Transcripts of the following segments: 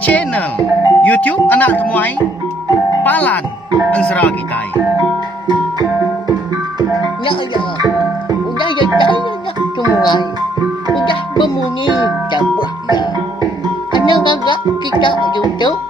Channel YouTube anak temuai Palan Ansara kita. Ya ya, udah ya ya temuai, udah berbunyi cabut ya. Hanya gagak kita YouTube.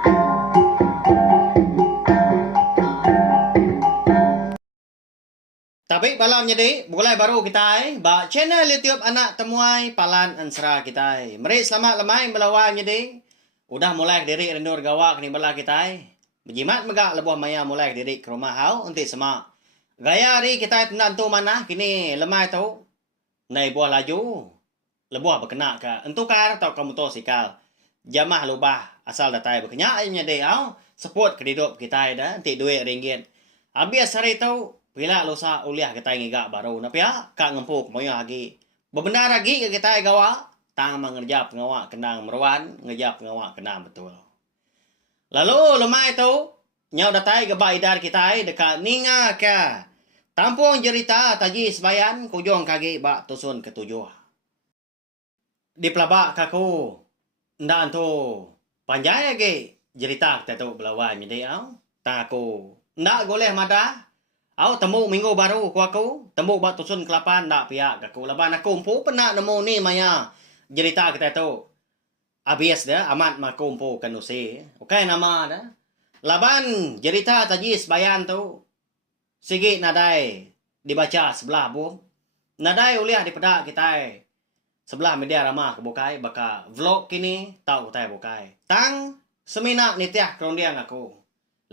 Tapi malam jadi mulai baru kita ba channel YouTube anak temuai Palan Ansara kita. Mari selamat lemai melawan jadi. Udah mulai diri rendur gawak ni bala kita. Berjimat megak lebuh maya mulai diri ke rumah hau untuk semak. Gaya ri kita tenang tu mana kini lemai tu. Nai buah laju. Lebuh berkena ka. Entukar atau kamu to sikal. Jamah lubah asal datai berkenyak nya de au. Support ke hidup kita dah. Nanti duit ringgit. Habis hari tu bila lusa uliah kita ngigak baru na pia kak ngempuk moyo lagi. Bebenar lagi ke kita gawa tang mengerjap ngawak kendang meruan ngejap ngawak kendang betul. Lalu lemai tu nyau datai ke baidar kita dekat ninga ka. Tampung jerita taji sebayan kujong kaki bak tusun ketujuh. Di pelabak kaku ndan tu panjai lagi jerita kita tu belawan jadi au tang aku ndak boleh madah. Aku temu minggu baru aku temu bak tusun kelapan dak pihak aku laban aku empu pernah nemu ni maya cerita kita tu habis dah amat makumpu kanusi okey nama dah laban cerita tajis bayan tu sigi nadai dibaca sebelah bu nadai uliah di pedak kita sebelah media ramah kebukai baka vlog kini tahu tai bukai tang semina nitiah kerondiang aku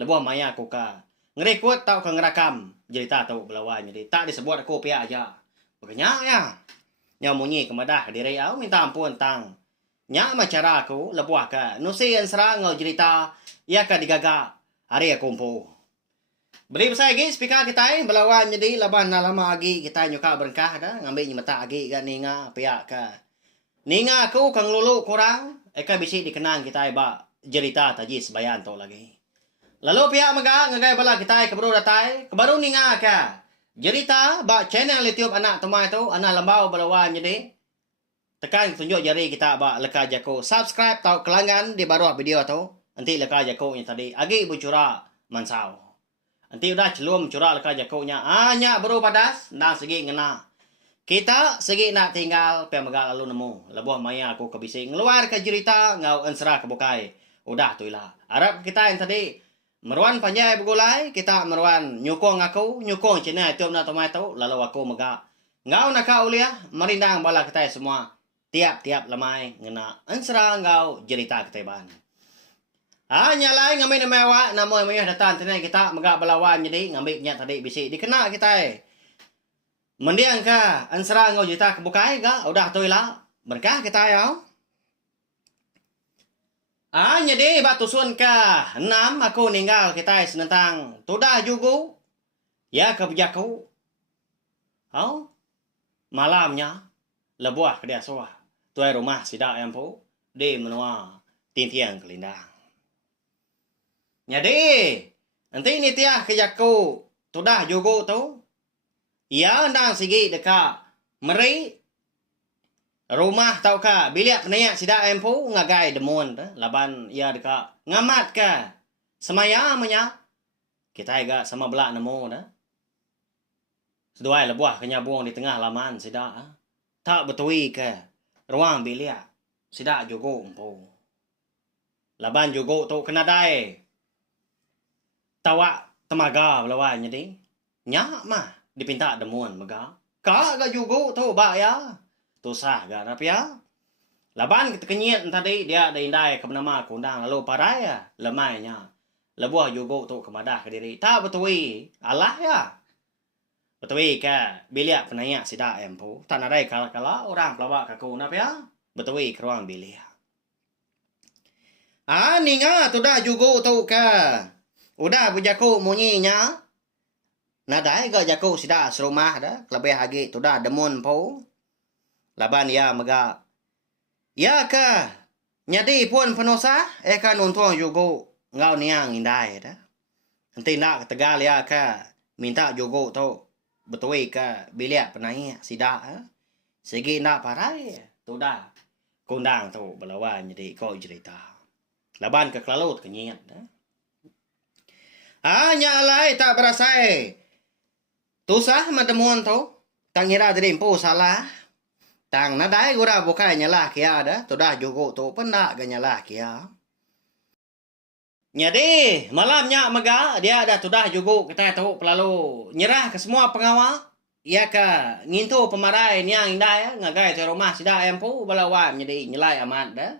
lebuh maya aku ka ngerekod tau ke ngerakam cerita tu belawan jadi tak disebut aku pihak aja makanya ya nya munyi kemadah diri au minta ampun tang nya macara aku lebuh ka nusi yang serang ngau cerita ya ka digaga hari aku umpu beri besar lagi speaker kita belawan jadi laban lama lagi kita nyuka berkah dah ngambil nyemata lagi ga ninga pihak ka ninga aku kang lulu kurang eka bisi dikenang kita ba cerita tajis bayan tu lagi. Lalu pihak mega ngagai bala kita kebaru datai, kebaru ninga ka. Cerita ba channel YouTube anak temai tu, anak lambau balawan jadi. Tekan tunjuk jari kita ba leka jako subscribe tau kelangan di bawah video tu. Nanti leka jako nya tadi agi bucura mansau. Nanti udah celum cura leka jako nya. Nya baru padas nang segi ngena. Kita segi nak tinggal pihak mega lalu nemu. Lebuh maya aku kebising ngeluar ke cerita ngau ensera kebukai. Udah tu lah. Harap kita yang tadi meruan panjai begulai, kita meruan nyukong aku, nyukong Cina itu na tomato, lalu aku mega. Ngau nak kau uliah, merindang bala kita semua. Tiap-tiap lemai ngena ensera ngau cerita kita ban. Hanya lain ngambil nama awak, nama yang datang tadi kita mega belawan jadi ngambil nya tadi bisi dikena kita. Mendiang ka ensera ngau cerita kebukai ga, udah tu lah. Berkah kita ya. Jadi batu sun ka 6 aku ninggal kita senentang tudah jugu ya kebijaku. Malamnya lebuah ke dia suah. Tuai rumah sidak yang pu di menua tintiang kelindang. Jadi nanti ni tiah kejaku tudah jugu tu. Ya ndang sigi dekat meri rumah tau ka bilik penayak sidak empu ngagai demon laban ya deka ngamat ka semaya menya kita ga sama belak nemu dah seduai lebuah kenya buang di tengah laman sidak tak betui ke ruang bilik sidak jogo empu laban jogo tu kena dai tawa temaga belawan jadi nyak mah dipinta demon mega ka ga jogo tu ba ya tusah ga napia laban kita kenyit tadi dia ada indai ke nama kundang lalu paraya lemainya lebuah jugo tu kemadah ke diri tak betui Allah ya betui ke bilik penayak sidak empu tak nadai kala orang pelawak kaku napia betui ke ruang bilik ninga tu dah jugo tu ke udah bujaku munyinya nadai ga jaku sidak serumah dah lebih lagi tu dah demun po laban ya mega ya ka nyadi pun penosa kan untung jugo ngau niang indai dah nanti nak tegal ya ka minta jugo tu betui ka bilik penaik sidak segi nak parai tu dah kondang tu balawan jadi ko cerita. Laban ke kelalut ke nyiat dah. Nyalai tak berasai. Tusah matemuan tu. Tang ngira dari empu salah. Tang nadai gura bukai nyalah kia dah. Tu dah jugo tu pendak ke nyalah kia. Jadi malamnya mega dia ada tu dah jugo kita tu pelalu nyerah ke semua pengawal. Ia ke ngintu pemarai niang indai ngagai tu rumah sida empu balawan jadi nyelai amat dah.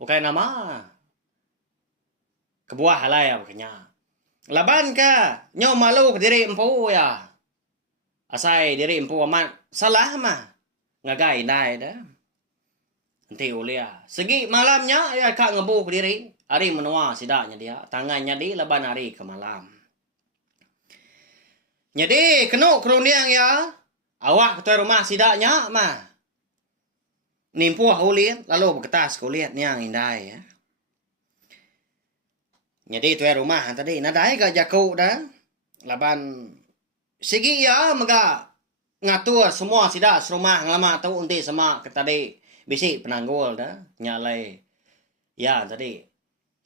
Bukai nama. Kebuah halai bukannya. Laban ka nyo malu ke diri empu ya. Asai diri empu amat salah mah. Ngagai indai dah. Nanti ulia. Segi malamnya ya kak ngebu ke diri. Hari menua sidaknya dia. Tangannya di laban hari ke malam. Jadi kenuk kerundiang ya. Awak ketua rumah sidaknya mah. Nimpuah ulian. Lalu berketas kulihat niang indai ya. Jadi tuan rumah tadi nadai ka jaku dah. Laban segi ya mega ngatur semua sidak serumah ngelama tu unti sama ke tadi bisi penanggul dah nyalai. Ya tadi.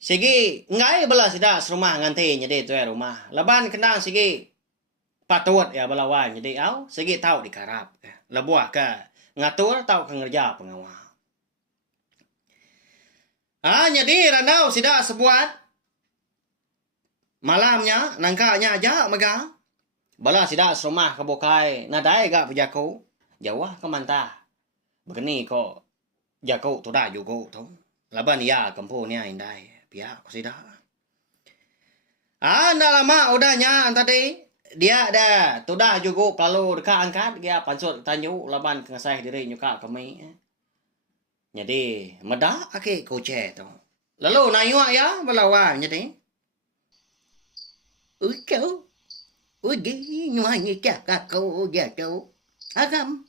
Segi ngai bala sidak serumah nganti jadi tuan rumah. Laban kenang segi patut ya balawan jadi au segi tahu dikarap. Lebuah ke ngatur tahu ke ngerja pengawal. Jadi ranau sidak sebuat malamnya nangkanya aja mega. Bala sidak serumah kebukai nadai gak pejaku. Jawah ke mantah. Begini kok jaku tu dah jugo tu. Laban ya kempu ni indai. Pihak ku sidak. Anda lama udahnya tadi. Dia ada tu dah jugo pelalu dekat angkat. Dia pansut tanyu laban kengasai diri nyuka kami. Jadi medak ake koce tu. Lalu nayuak ya balawan jadi. Cháu đi ngoài như chả cả cô già cháu agam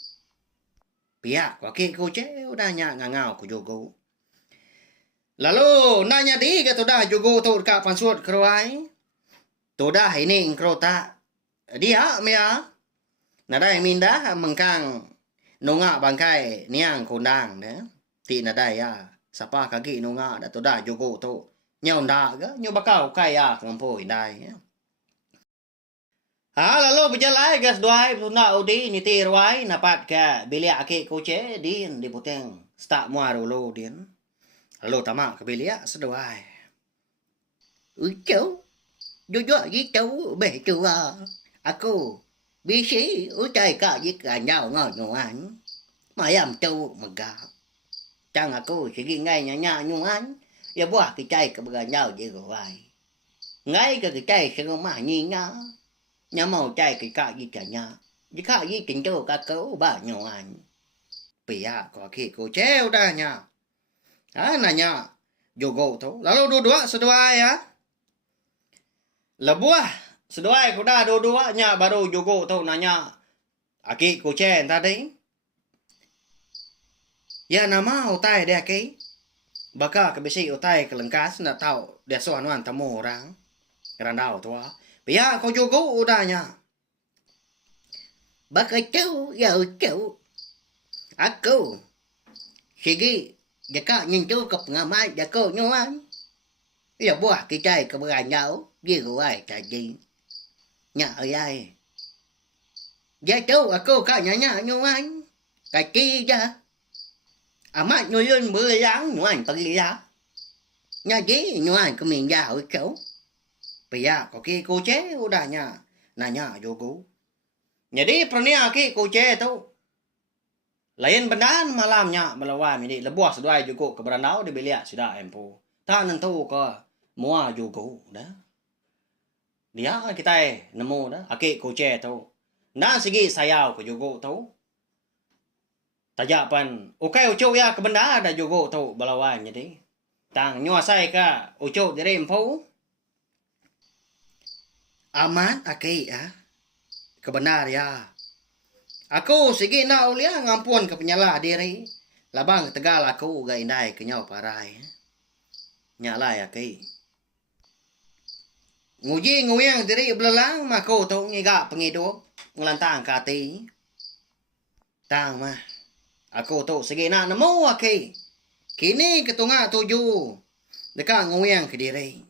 Pihak wake koce udah ngangau ku jugo. Lalu nanya di ke tu dah jugo tu dekat pansut keruai. Tu dah ini krota. Dia mea. Nadai minda mengkang nunga bangkai niang kondang dah. Ti nadai ya. Sapa kaki nunga dah tu dah jugo tu. Nyau ndak ke nyu bakau kaya ngampu indai ya. Lalu berjalan gas doai tuna udi niti ruai napat ke bilik akik koce din di puteng stak mua dulu din. Lalu tamak ke bilik sedoai. Cháu duduk với cháu bề chùa aku bisi ucai ka với cả nhau ngồi ngoan mà làm cháu mà gà chẳng aku chỉ ngay nhà ngoan ya buat cái chai ke bega nhau với rồi ngay cái chai sẽ không mà nhìn nhá nhà mau chai cái cả với cả nhà với cả với kính châu cả cấu bà ngoan Pia có khi cô treo ta nha. Nanya jogo tu. Lalu dua-dua sedoai ya. Lebuah sedoai ku dah dua-duanya baru jogo tu nanya. Aki ku cen tadi. Ya nama utai dia ki. Baka ke bisi utai ke lengkas nak tahu dia soanuan tamu orang. Randau tu. Pia ko jogo udahnya. baka cháu giàu cháu aku sige jaka nhìn chú cặp ngà mai đã cô ngoan giờ buat cái chai ke bega nhau với rồi ta gì nhà ở ai ya cháu aku ka nhà ngoan cái chi ra amat nyuyun bữa láng ngoan pergi ya nhà gì ngoan ke mình giàu cháu Pia có khi cô chế udahnya. Nanya jogo. Jadi pernia ki cô chế tu. Lain bendan malamnya melawan ini lebuah seduai jogo ke berandau di bilik sudah empu. Tak nentu ke mua jogo dah. Dia kita nemu dah aki cô chế tu. Dan segi sayau ke jogo tu. Tajapan ukai ucuk ya ke benda ada jogo tu belawan jadi. Tang nyuasai ka ucuk diri empu. Aman aki kebenar ya. Aku sige na ulia ngampun ke penyala diri. Labang tegal aku ga indai ke nyau parai. Nyala ya ki. Nguji nguyang diri belalang mako tu ngiga pengidup ngelantang kati. Tang mah. Aku tu sige nak nemu aki. Kini ketunga tuju. Dekat nguyang ke diri.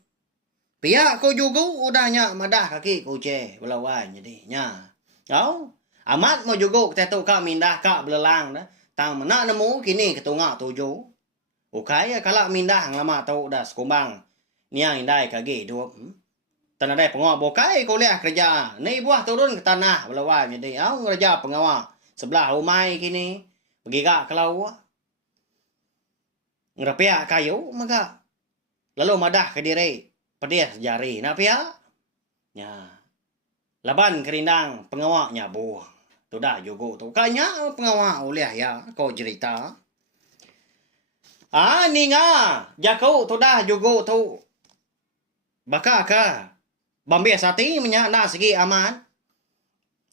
Pihak ko juga udahnya madah kaki kuce belawan jadi nya. Kau amat mau juga kita tu kak mindah kak belelang dah. Tang mana nemu kini ketunga tuju. Ukai kalau mindah lama tu dah sekumbang. Niang indai kaki dua. Tanah dai pengawal bokai kuliah kerja. Ni buah turun ke tanah belawan jadi. Au kerja pengawal sebelah rumah kini. Pergi kak kalau ngerapiak kayu maka lalu madah ke diri. Pedih jari nak pia. Ya. Laban kerindang pengawaknya buah. Tu dah juga tu. Kanya pengawak oleh ya kau cerita. Ni nga. Jakau tu dah juga tu. Baka ka. Bambia sati menyak nak segi aman.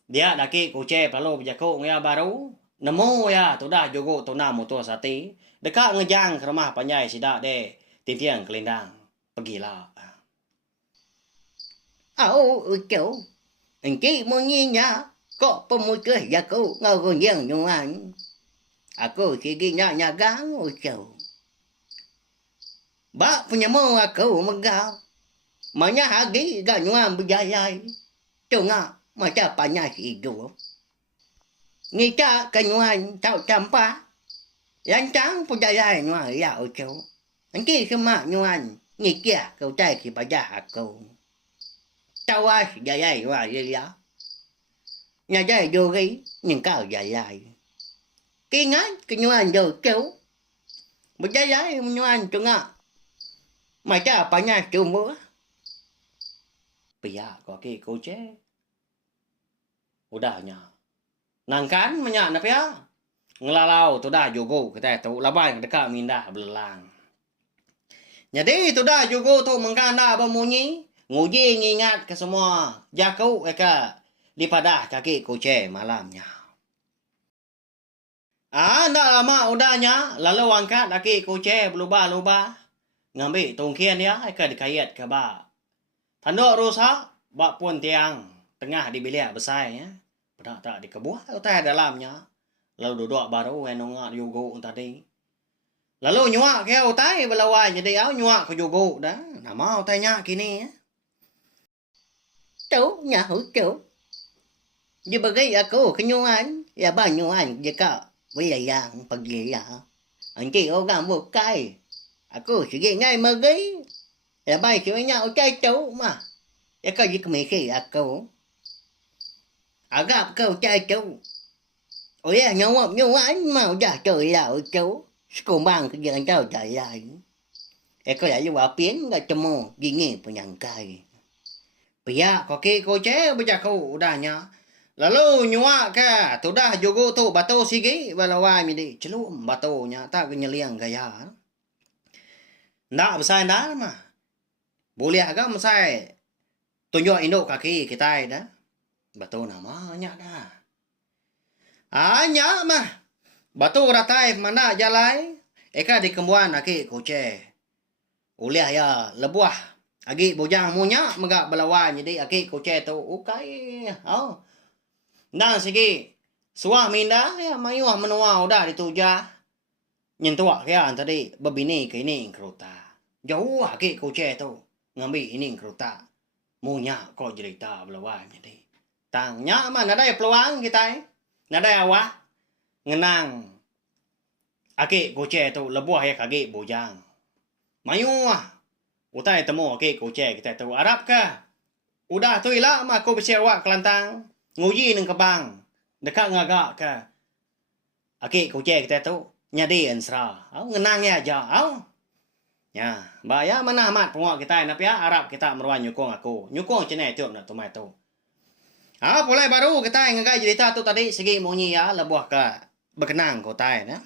Dia daki kuce lalu jakau ngaya baru. Nemu ya tu dah juga tu na motor sati. Dekat ngejang ke rumah panjai sidak de. Tiang kelindang. Pergilah. Cháu. Anh chị muốn nhìn nhá. Có một cái giá cô ngầu còn nhiều như anh. Aku chỉ ghi nhà gắng cháu. Ba punya mau aku menggau. Manya hagi ga nyuam berjaya. Tunga macam banyak hidup. Ngita kanyuan tau campa. Lancang berjaya nyuam ya cháu. Anh chị semua nyuam. Ngikia kau cai ki bajah aku. Tao ai dài và dài. Nhà dài vô ghi nhưng cao dài. Cái ngái cái nhoan vô kéo. Một dài nhoan chung à. Mà cha bà nhà chung mưa. Bây giờ có cái câu chế. Udah nya. Nang kan menya na pia. Ngelalau tu dah jogo kita tu labai dekat mindah belelang. Jadi tu dah jogo tu mengkanda bemunyi. Nguji ngingat ke semua jakau eka di padah kaki kuce malamnya. Ndak lama udahnya lalu angkat kaki kuce berubah-ubah. Ngambil tungkian dia eka dikayat ke ba. Tanduk rusak bak pun tiang tengah di bilik besar ya. Pada tak di kebuah utai dalamnya. Lalu duduk baru enongat yugo tadi. Lalu nyuak ke utai belawai jadi au nyuak ke yugo dah. Nama utainya kini ya. Cháu nhà hữu cháu. Như bà gây aku kenyuan. Ya ba nyuan jika. Bây giờ pergi ya. Anh chị orang một cái. Aku sige ngay mà gây. Ya ba chịu nhau trai cháu mà. Ya có gì kami khi aku. Agap kau trai cháu. Ôi ya nyuan mau ra trời là cháu. Cùng bang cái dân cháu chạy lại. Ya có lại vào biến ra cho mô. Ghi nghe penyangkai. Pia koki koce baca kau udahnya. Lalu nyuak ka tu dah jogo tu batu sigi balawai midi celum batunya tak kenyeliang gaya. Ndak besar dah mah. Boleh agak mesai. Tunjuk induk kaki kita dah. Batu namanya dah. Nyak mah. Batu ratai mana jalai. Eka di kembuan aki koce. Uliah ya lebuah. Agi bujang munya megak belawan jadi aki kuce tu ukai. Nang sigi suah minda ya mayuah menua udah dituja. Nyentuak ya tadi bebini ke ini ingkruta. Jauh aki kuce tu ngambil ini ingkruta. Munya kau cerita belawan jadi. Tangnya mah nada peluang kita. Nada awak ngenang. Aki kuce tu lebuah ya kaki bujang. Mayuah utai temu ke kuce kita tu Arab kah? Udah tu ilah mah aku bersewa kelantang. Nguji neng kebang. Dekat ngagak kah? Aki kuce kita tu nyadi ensra. Ngenangnya aja. Ya, bahaya mana amat pengok kita nak ya Arab kita meruan nyukung aku. Nyukung cene tiup nak tumai tu. Pulai baru kita ngagai cerita tu tadi segi munyi ya lebuah ke berkenang kota ya.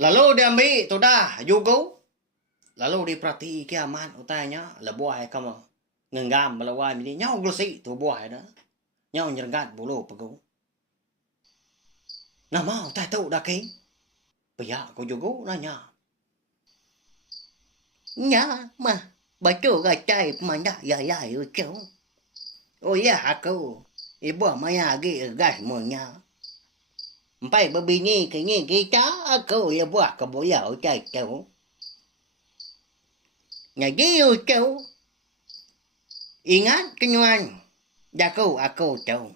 Lalu diambil tu dah jugo. Lalu diperhati kiamat utanya lebuah kamu ngenggam melawan ini nyau glusi tu buah dah. Nyau nyergat bulu pegu. Nama utai tu dah ke. Pihak aku juga nanya. Nhà mà. Bà chủ gà chay mà đã dài ở cháu. Ôi ya aku. Ibu maya ghi gas mo nya. Mpai berbini kini kita aku ya buah kebuya ucai tahu. Jadi tahu. Ingat kenyuan. Jaku aku tahu.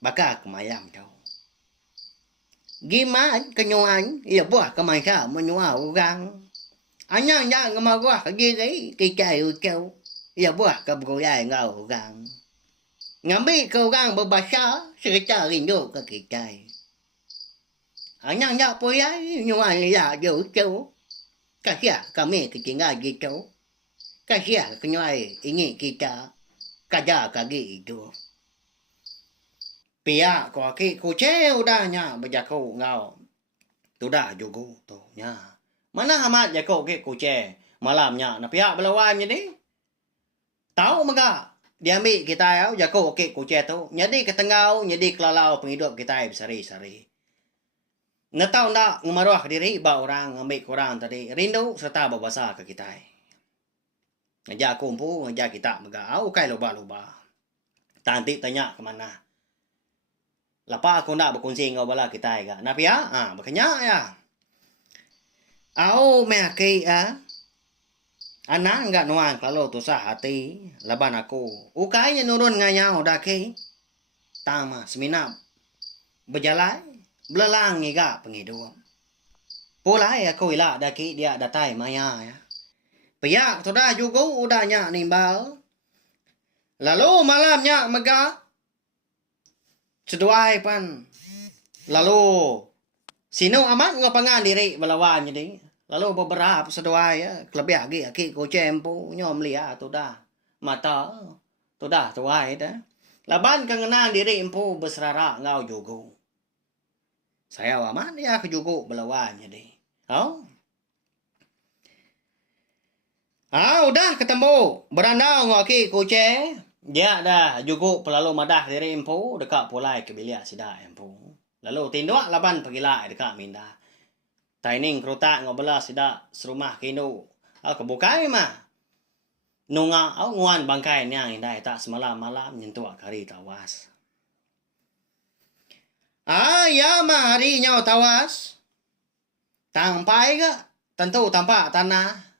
Baka aku malam tahu. Gimana kenyuan ya buah kemasa menyua orang. Anyang yang ngamagwa kagiri kita tahu. Ya buah kebuya ngau orang. Ngambil ke orang berbahasa serta rindu ke kita. Anyang nak poyai nyuan ya jauh. Kasihan kami ketinggal gitu. Kasihan kenyuai ingin kita kajar kaki itu. Pihak kaki kucing udahnya berjaku ngau. Tu dah juga tu nya. Mana amat jaku ke kucing malamnya na pihak belawan jadi. Tahu mega dia ambil kita ya jaku ke kucing tu. Jadi ketengau jadi kelalau penghidup kita bersari-sari. Ngetau nak ngemaruah diri ba orang ambil korang tadi rindu serta berbahasa ke kita. Ngajak kumpul, ngajak kita megau kai loba-loba. Tanti tanya ke mana. Lapa aku nak berkongsi ngau bala kita ga. Napi ya? Berkenya ya. Au meki anak enggak nuan kalau tu sah hati laban aku. Ukainya nurun ngayau dah ke. Tama seminap berjalan belalang ngiga penghidup. Pulai aku ila daki dia datai maya ya. Pihak tu dah juga udahnya nimbal. Lalu malamnya mega. Seduai pan. Lalu sino amat ngapangan diri melawan jadi. Lalu beberapa seduai ya. Kelebih lagi aki kucing pu nyom lihat tu dah. Mata tu dah tuai dah. Laban kengenang diri empu berserara ngau juga. Saya aman ya ke juga melawan jadi. Udah ketemu. Berandau ngaki kucing. Dia dah juga pelalu madah diri empu dekat pulai ke bilik sida empu. Lalu tinduk laban pergilah dekat minda. Taining kerutak ngobela sida serumah kinu. Kebukai mah. Nunga nguan bangkai niang indai tak semalam malam nyentuh kari tawas. Ya mah hari nyau tawas. Tampai ke? Tentu tampak tanah.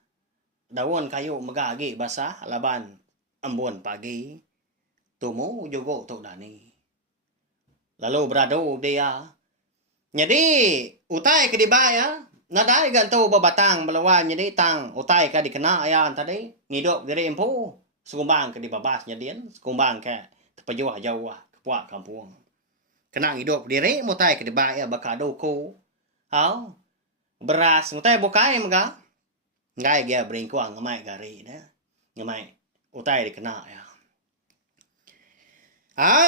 Daun kayu megagi basah laban embun pagi. Tumu juga tu dani. Lalu beradu dia. Jadi utai ke dibaya. Nadai gantu babatang belawan jadi tang utai ka dikena ayan tadi. Ngiduk diri empu. Sekumbang ke dibabas nyadian. Sekumbang ke tepajuah jauh ke puak kampung. Kena ngiduk diri mutai ke dibaya bakado ku. Beras mutai bukai mga. Ngai dia beringkuang ngamai gari dah. Ngamai utai dikena ya.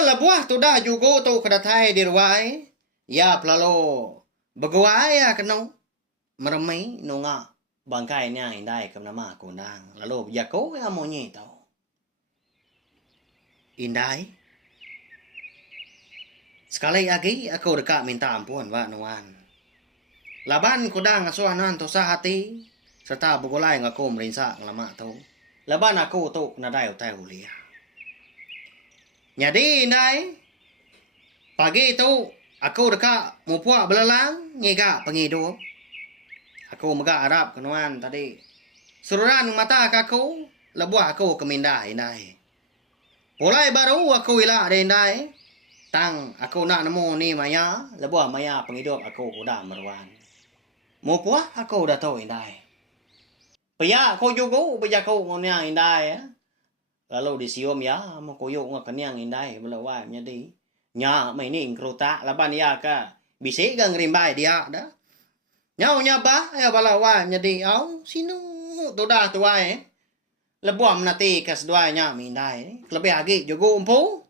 Labuah tu dah juga tu kedatai di ruai. Ya pelalo beguai ya kena meremai nunga bangkai nya indai ke nama kundang. Lalu jako ya monyi tau. Indai. Sekali lagi aku dekat minta ampun Wak Nuan. Laban kudang asuanan tu sahati. Serta begulai ngaku merinsak lama tu. Laban aku tu nadai utai ulia. Jadi indai. Pagi tu aku dekat mupuak belalang ngiga penghidup. Aku mega Arab kenuan tadi. Sururan mata aku. Lebuah aku kemindah indai. Mulai baru aku ila ada indai. Tang aku nak nemu ni maya. Lebuah maya penghidup aku udah meruan. Mupuak aku udah tahu indai. Paya ko juga berjaku ngonya indai ya. Lalu disium ya mo koyo ngakanyang indai belawan jadi. Nya mai ning kerutak laban ya ka. Bisik gang rimbai dia dah. Nyau nyaba ya belawan jadi sino tu dah tuai. Lebuam nanti kas duanya mindai. Lebih lagi juga umpu.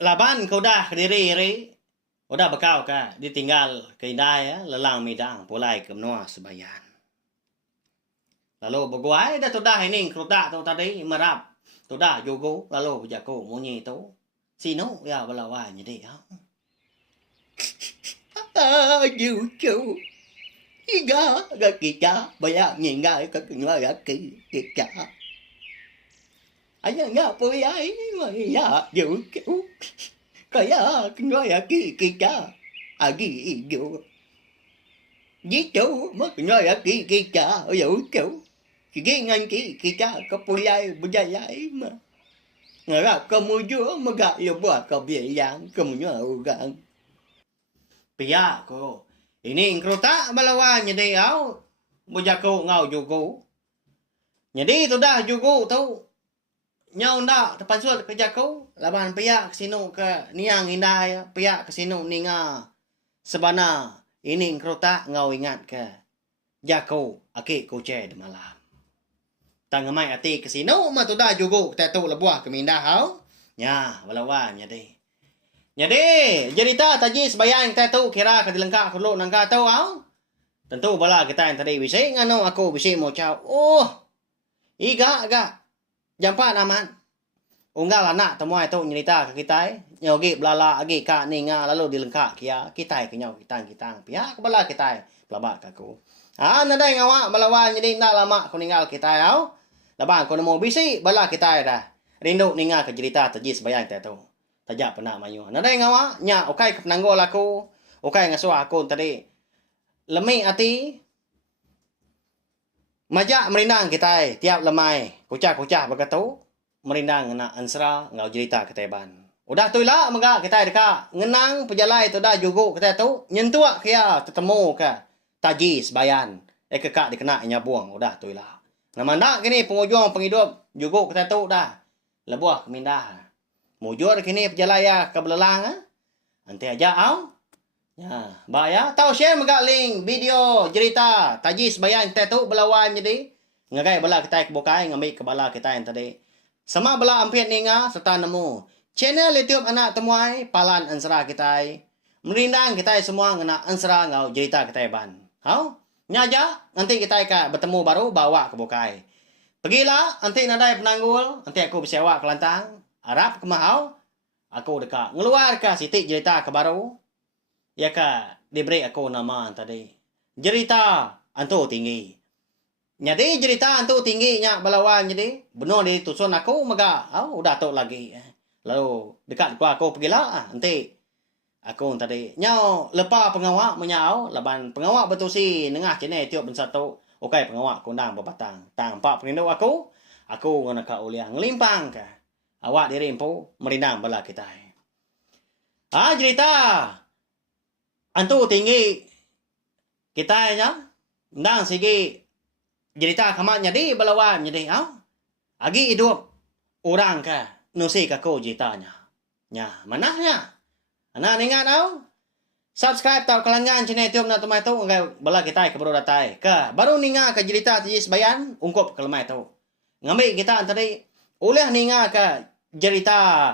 Laban kau dah diri udah bekau ka ditinggal ke indai ya lelang midang pulai ke menua sebayan. Lalu berguai dah tu dah ini kerutak tu tadi merap. Tu dah juga lalu berjaku munyi tu. Sino ya belawan jadi ya. Jucu. Iga kita banyak ninggal ke keluarga kita. Ayah ngap poyai maya jucu. Kaya keluarga kita. Agi hijau. Gitu, makanya lagi kita, ya itu. Sige nanti kita ke Pulau Budaya mah. Ngarap kamu juga magak ya buat kebiayaan kamu orang. Piya ko. Ini ingkrota balawan jadi au. Bujako ngau jugo. Jadi itu dah jugo tau. Nyau ndak tepan suat ke jako. Laban piya kesino ke niang indah ya. Piya kesino ninga. Sebana ini ingkrota ngau ingat ke. Jako aki kuce de malam. Tangamai ati kesino mah tu dah jugo. Tetu lebuah kemindah au. Nya balawan jadi. Jadi, cerita tadi sebayang kita tu kira ke dilengkap kulo nangka tahu au. Tentu bala kita yang tadi bising ngano aku bising mau caw. Oh. Iga aga. Jampa naman. Unggal anak temuai tu cerita ke kita. Nyogi belala agi ka ninga lalu dilengkap kia kita ke nyau kita pihak ke bala kita pelabak ke aku. Ah nadai ngawa balawan jadi nak lama ku ninggal kita au. Labang ku nemu bisi bala kita dah. Rindu ninga ke cerita tadi sebayang kita tu. Tajak pernah mayu. Nadai ngawa nya okai ke penanggol aku. Okai ngasuh aku tadi. Lemi ati. Majak merindang kita tiap lemai. Kucah-kucah berkatu. Merindang ngena ansra ngau cerita keteban. Udah tu lah megak kita dekat. Ngenang pejalai tu dah jugo kita tu. Nyentuak kia tetemu ke. Taji sebayan. Kekak dikena inya buang. Udah tu lah. Namandak kini pengujung penghidup. Jugo kita tu dah. Lebuah kemindah. Mujur kini perjalaya ke belelang ha? Nanti aja au. Ya, ya. Tahu share megak link video cerita taji sebayang kita tu belawan jadi. Ngagai bala kita ke bukai ngambil ke bala kita yang tadi. Sama bala ampit ninga serta nemu channel YouTube anak temuai palan ansra kita. Merindang kita semua ngena ansra ngau cerita kita ban. Hau? Nyaja nanti kita ke bertemu baru bawa ke bukai. Pergilah nanti nadai penanggul, nanti aku bersewa ke lantang. Arab ke mahau, aku dekat. Ngeluar ke sitik cerita ke baru. Ya ke, diberi aku nama tadi. Cerita antu tinggi. Jadi cerita antu tinggi nya balawan jadi. Benar di tusun aku mega. Oh, udah tu lagi. Lalu dekat aku pergilah. Nanti aku tadi. Nyau lepas pengawak menyau. Laban pengawak betusi nengah kini tiup ben satu. Okey pengawak kundang berbatang. Tang pak perindu aku. Aku ngana ka uliang ngelimpang ke. Awak diri empu merindang bala kita. Ah cerita. Antu tinggi kita nya. Ndang sigi cerita kamat jadi balawan jadi ah. Agi hidup orang ka nusi ka ko ceritanya. Nya manahnya. Anak ingat au. Subscribe tau kelangan channel YouTube na tumai tu ngai bala kita ke baru datai. Ka baru ninga ka cerita ti sebayan ungkop ke lemai tu. Ngambil kita tadi oleh ninga ka cerita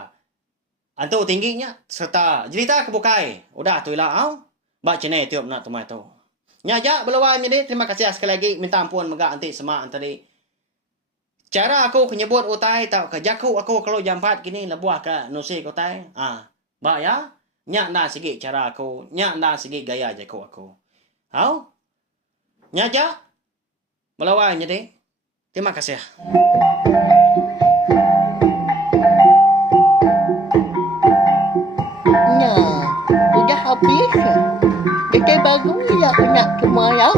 antu tingginya serta cerita kebukai. Udah tu lah au. Ba channel YouTube nak tumai tu. Nyaja belawan jadi terima kasih sekali lagi minta ampun mega anti semak tadi. Cara aku menyebut utai tau ke jaku aku kalau jam 4 kini lebuah ke nusi ko tai. Ah, ba ya. Nyak nda segi cara aku, nyak nda segi gaya jaku aku. Au? Nyaja belawan jadi. Terima kasih. Habis. Kita baru ya nak semua ya.